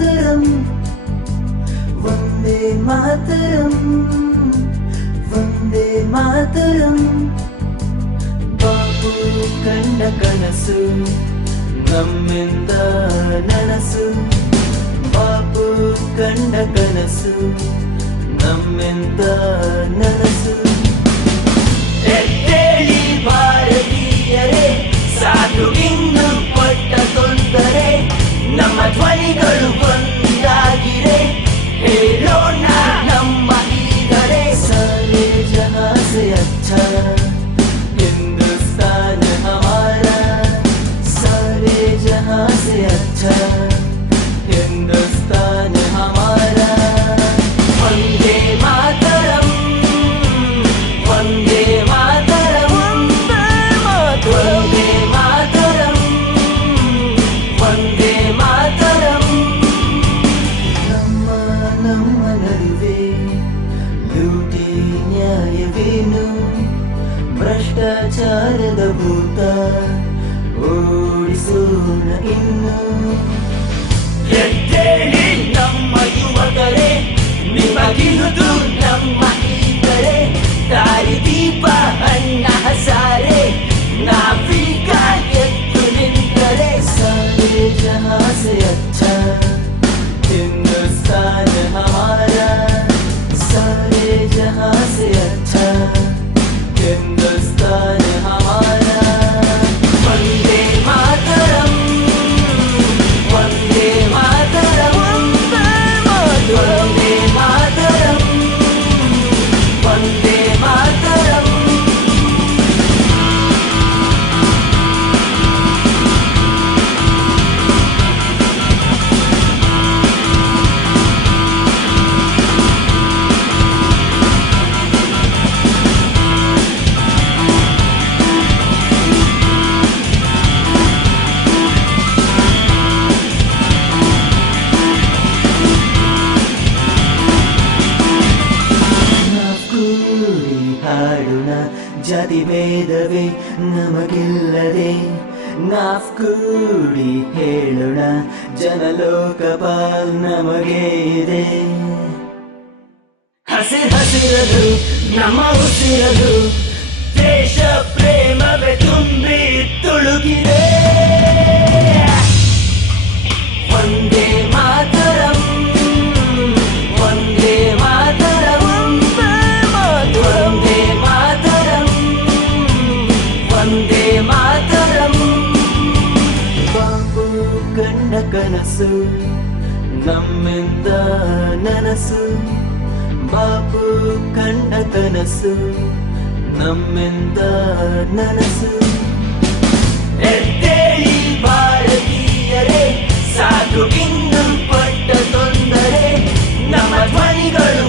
ಮಾತರಂ ವಂದೇ ಮಾತರಂ ವಂದೇ ಮಾತರಂ ಬಾಪು ಕಂಡ ಕನಸು ನಮ್ಮಿಂದ ನನಸು ಬಾಪು ಕಂಡ ಕನಸು ನಮ್ಮಿಂದ ನನಸು ಎದ್ದೇಳಿ ಭಾರತೀಯರೇ ಸಾಧು ಇನ್ನು ಪಟ್ಟ ತೊಂದರೆ ನಮ್ಮ ಧ್ವನಿಗಳು ಒಂದಾಗಿರೆ ಹೇಳೋಣ ನಮ್ಮ ಈಗಲೇ ಸಾಲೆ ಜಹಾं से अच्छा हिंदुस्तान हमारा सारे जहां से अच्छा हिंदुस्तान हमारा वंदे मातरम वंदे मातरम वंदे मातरम वंदे मातरम ನಮ್ಮ ನಮ್ಮ ನಡುವೆ ಲೂಟಿ ನ್ಯಾಯವೇನು ಭ್ರಷ್ಟಾಚಾರದ ಭೂತ ಓಡಿಸೋಣ ಇನ್ನು ಎದ್ದೇಳಿ ನಮ್ಮ ಯುವಕರೇ ನಿಮಗಿರುವುದು ನಮ್ಮ ಈ ಕಡೆ ದಾರಿದೀಪ ಅಣ್ಣ ಹಜಾರೆ ನಾವೀಗ ಎದ್ದು ನಿಂತರೆ ಸಾರೆ ಜಹಾं से अच्छा हिंदुस्तान हमारा सारे जहां से अच्छा हिंदुस्तान हमारा वंदे मातरम वंदे मातरम वंदे मातरम वंदे मातरम ಹಾಡೋಣ ಜಾತಿ ಭೇದವೇ ನಮಗಿಲ್ಲದೆ ನಾವ್ಕೂಡಿ ಹೇಳೋಣ ಜನಲೋಕಪಾಲ್ ನಮಗೆ ಇದೆ ಹಸಿರದು ನಮ್ಮ ಉಸಿರದು ದೇಶ ಪ್ರೇಮವೇ ತುಂಬಿ ತುಳುಕಿದೆ ವಂದೇ ಮಾತರಂ ವಂದೇ ಮಾತರಂ ವಂದೇ ಮಾತರಂ ವಂದೇ ಮಾತರಂ ಬಾಪು ಕಂಡ ಕನಸು ನಮ್ಮಿಂದ ನನಸು ಬಾಪು ಕಂಡ ಕನಸು ನಮ್ಮಿಂದ ನನಸು ಎದ್ದೇಳಿ ಭಾರತೀಯರೇ ಸಾಧು ಇನ್ನು ಪಟ್ಟ ತೊಂದರೆ ನಮ್ಮ ಧ್ವನಿಗಳು